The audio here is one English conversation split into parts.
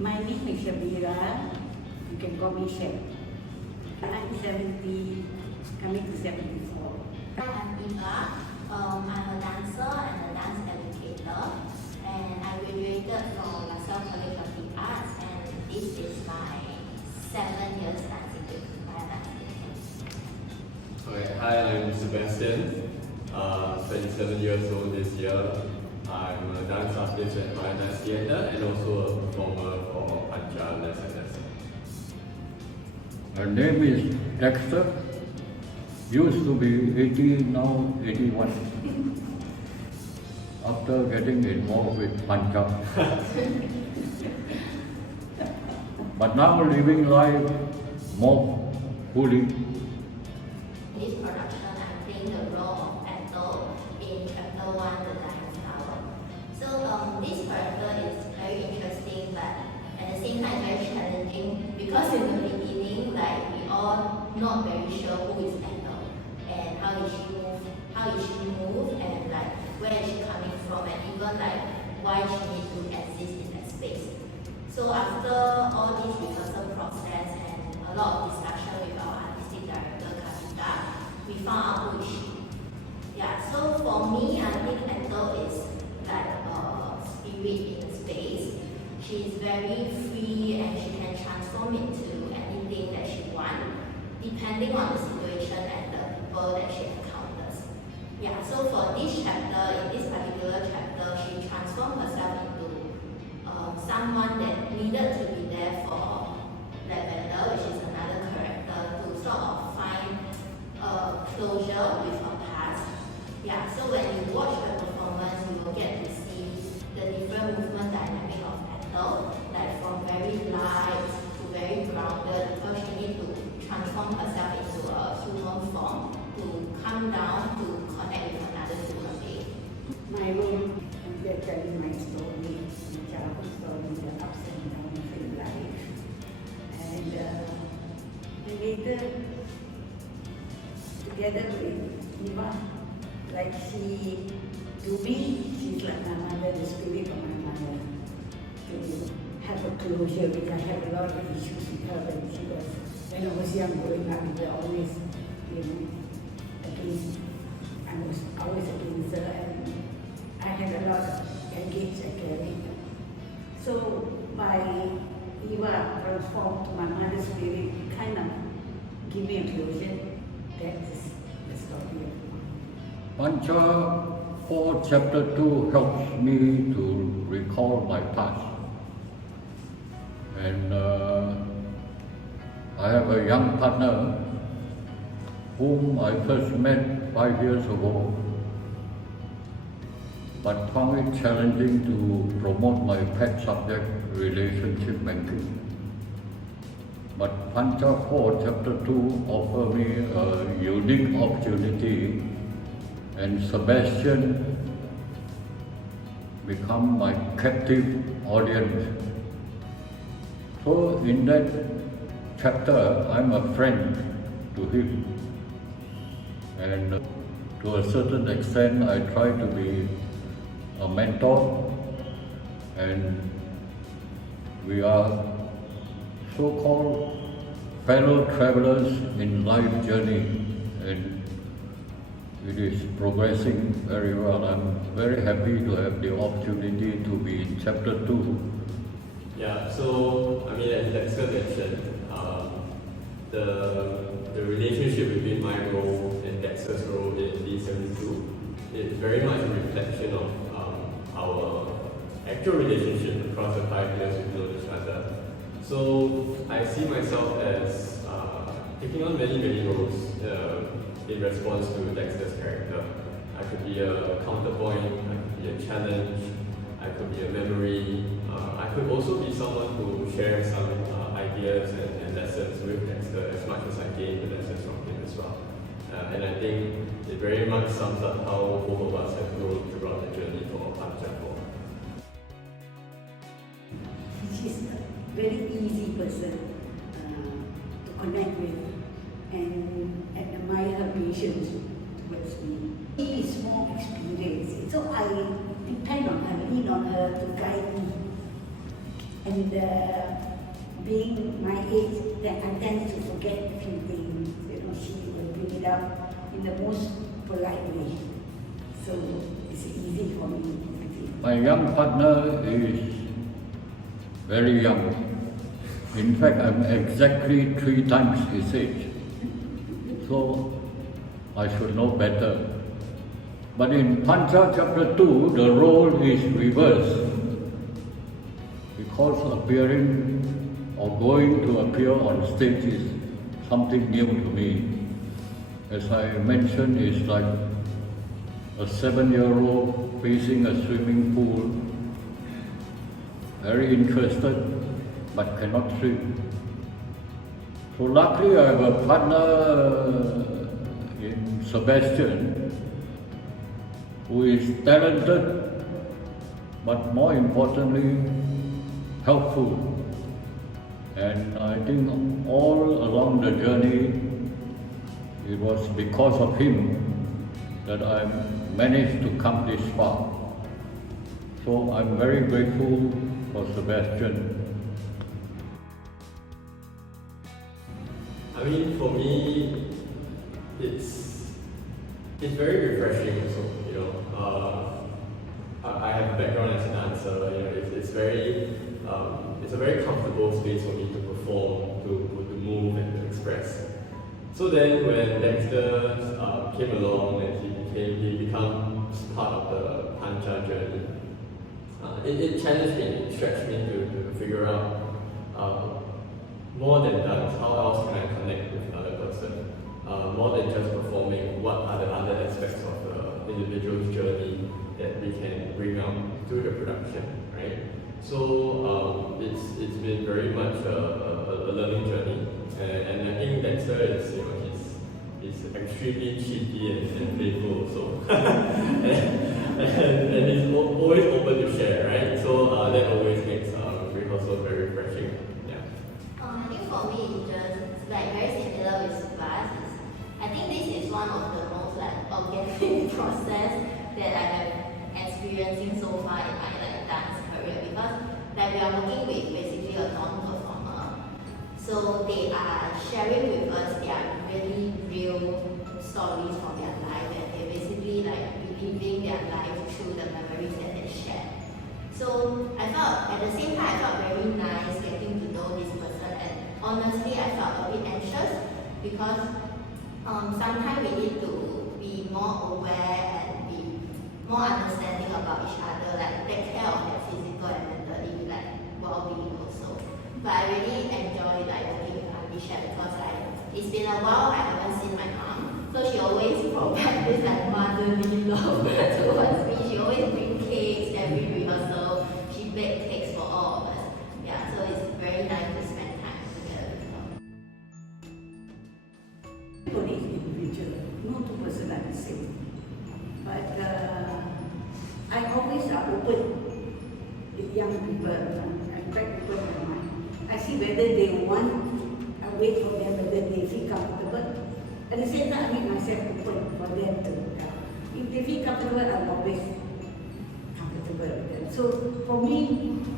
My name is Shabira. You can call me Shab. I'm 70, coming to 74. I'm Eva. I'm a dancer and a dance educator, and I graduated from LaSalle College of the Arts, and this is my 7 years dancing with my dance. Okay, hi, I'm Subastian. 27 years old this year. I'm a dance artist at my dance theatre and also a performer for PANCHA-Less and Dexter. Her name is Dexter. Used to be 80, now 81. After getting involved with Pancha. But now living life more fully. This production, I'm playing the role of Ethel in Chapter 1, The Dying Flower. So this character is very interesting, but at the same time very challenging, because in the beginning, like, we all not very sure who is Ethel and how is she move, and like where is she coming from, and even like why she need to exist in that space. So after all this rehearsal process and a lot of discussion with our artistic director Kavita, we found out who is she. Yeah, so for me, I think Ethel is like a spirit in space. She is very free and she can transform into anything that she wants, depending on the situation and the people that she encounters. Yeah, so for this chapter, in this particular chapter, she transformed herself into someone that needed to be there for Lavender, which is another character, to sort of find closure with her past. Yeah, so when you watch the performance, you will get to see the different movement dynamic of Ethel, like from very light to very grounded, because she needs to transform herself into a human form to come down to connect with another human being. My role, we are telling my story, my childhood story, the ups and downs in life. And later, together with Eva, like she, to me, she's like my mother, the spirit of my mother. To have a closure, because I had a lot of issues with her when I was young growing up, we were always, against, I was always against her, and I had a lot of baggage I carried. So by Eva transformed to my mother's spirit, it kind of give me a closure. That's the story of Pancha 4 Chapter 2 helps me to recall my past. And I have a young partner whom I first met 5 years ago, but found it challenging to promote my pet subject, relationship banking. But Pancha 4 Chapter 2 offered me a unique opportunity, and Subastian become my captive audience. So in that chapter, I'm a friend to him. And to a certain extent, I try to be a mentor, and we are so-called fellow travelers in life journey, and it is progressing very well. I'm very happy to have the opportunity to be in Chapter 2. Yeah, so I mean, as Dexter mentioned, the relationship between my role and Dexter's role in D72 is very much a reflection of our actual relationship across the 5 years we've known each other. So I see myself as taking on many roles in response to Dexter's character. I could be a counterpoint, I could be a challenge, I could be a memory. I could also be someone who shares some ideas and lessons with Dexter as much as I gain the lessons from him as well. And I think it very much sums up how both of us have grown throughout the journey for Pancha-Less. She's a very easy person to connect with, and admire her patience towards me. She is more experienced, so I depend on her, lean on her to guide me. And being my age, that I tend to forget a few things. You know, she will bring it up in the most polite way. So it's easy for me, I think. My young partner is very young. In fact, I'm exactly 3 times his age. So I should know better. But in Pancha chapter 2, the role is reversed. Because appearing or going to appear on stage is something new to me. As I mentioned, it's like a 7-year-old facing a swimming pool, very interested but cannot swim. So luckily I have a partner in Subastian who is talented but more importantly helpful. And I think all along the journey it was because of him that I managed to come this far. So I'm very grateful for Subastian. I mean, for me, it's very refreshing also, you know. I have a background as a dancer, you know, it's a very comfortable space for me to perform, to move and to express. So then when Dexter came along and he becomes part of the Pancha journey, it challenged me, it stretched me to figure out more than dance, how else can I connect with another person? More than just performing, what are the other aspects of the individual's journey that we can bring out to the production, right? So it's been very much a learning journey, and I think Dexter is, you know, he's extremely cheeky and playful also, and he's always open to share, right? So that always makes rehearsal very refreshing. I think for me, it's just like very similar with Subastian. I think this is one of the most like organic process that I have experiencing so far in my like dance career, because like we are working with basically a non-performer, so they are sharing with us their really real stories from their life, and they basically like reliving their life through the memories that they share. So I felt at the same time I felt very nice getting to know this person, and honestly I felt a bit anxious because sometimes we need to be more aware and be more understanding about each other, like take care of their physical and mentally like well-being also. But I really enjoy like working with Shab because it's been a while I haven't seen my mom, so she always provides this like motherly love towards me. She always brings cakes every rehearsal. She bakes cakes for all of us. Yeah, so it's very nice to spend time together with her. Everybody is individual, no two persons are the same. But I always are open with young people. I try to open my mind. I see whether they want. I wait for them whether they feel comfortable. At the same time, I make myself open for them to. If they feel comfortable, I'm always comfortable with them. So for me,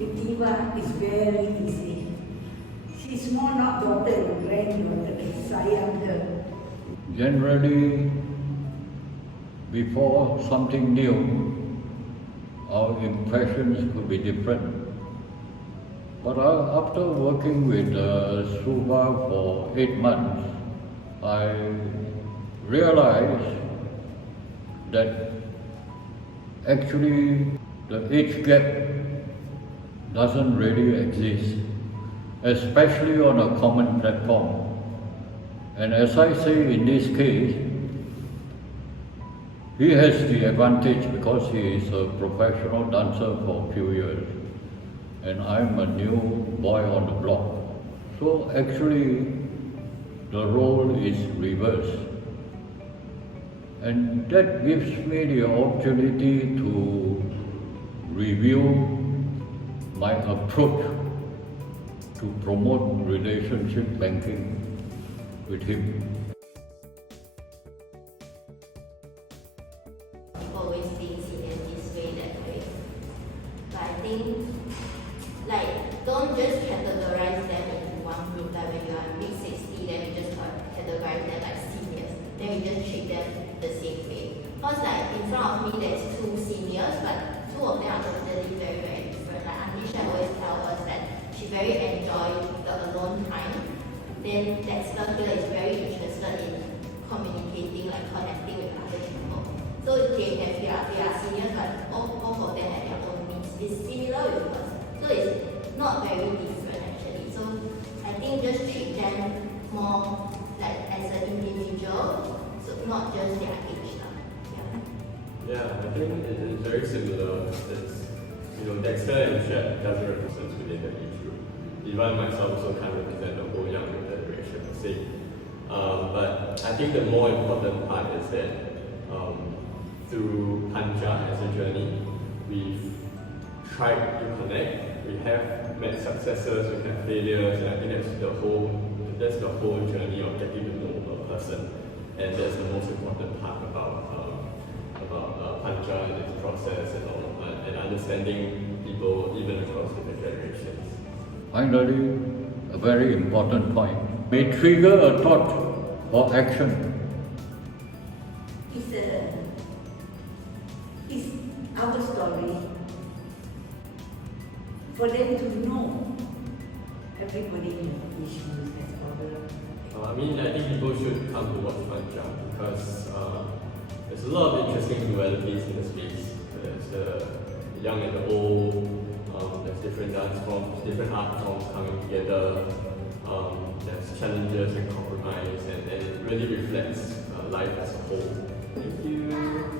with Eva, it's very easy. She's more not daughter or granddaughter. Sayang her. Generally, before something new, our impressions could be different. But after working with Suba for 8 months, I realized that actually the age gap doesn't really exist, especially on a common platform. And as I say in this case, he has the advantage because he is a professional dancer for a few years, and I'm a new boy on the block. So actually, the role is reversed. And that gives me the opportunity to review my approach to promote relationship banking with him. People always think seen in this way, that way. But I think, like, don't me there's two seniors, but two of them are totally very, very different. Like Auntie Shab always tell us that she very enjoy the alone time. Then Dexter here is very interested in communicating, like connecting with other people. So they are seniors, but both of them have their own needs. It's similar with us, so it's not very different actually. So I think just treat them more like as an individual, so not just their age. Yeah, I think it is very similar. It's, Dexter and Shab doesn't represent within the age group. Even myself also can't represent the whole younger generation, say. But I think the more important part is that through Pancha as a journey, we've tried to connect. We have met successes, we have failures, and I think that's the whole journey of getting to know a person. And that's the most important part about Pancha and its process and all, and understanding people even across different generations. Finally, a very important point may trigger a thought or action. It's our story. For them to know everybody has issues, has problems. I think people should come to watch Pancha because there's a lot of interesting dualities in the space. There's the young and the old, there's different dance forms, different art forms coming together, there's challenges and compromise, and it really reflects life as a whole. Thank you.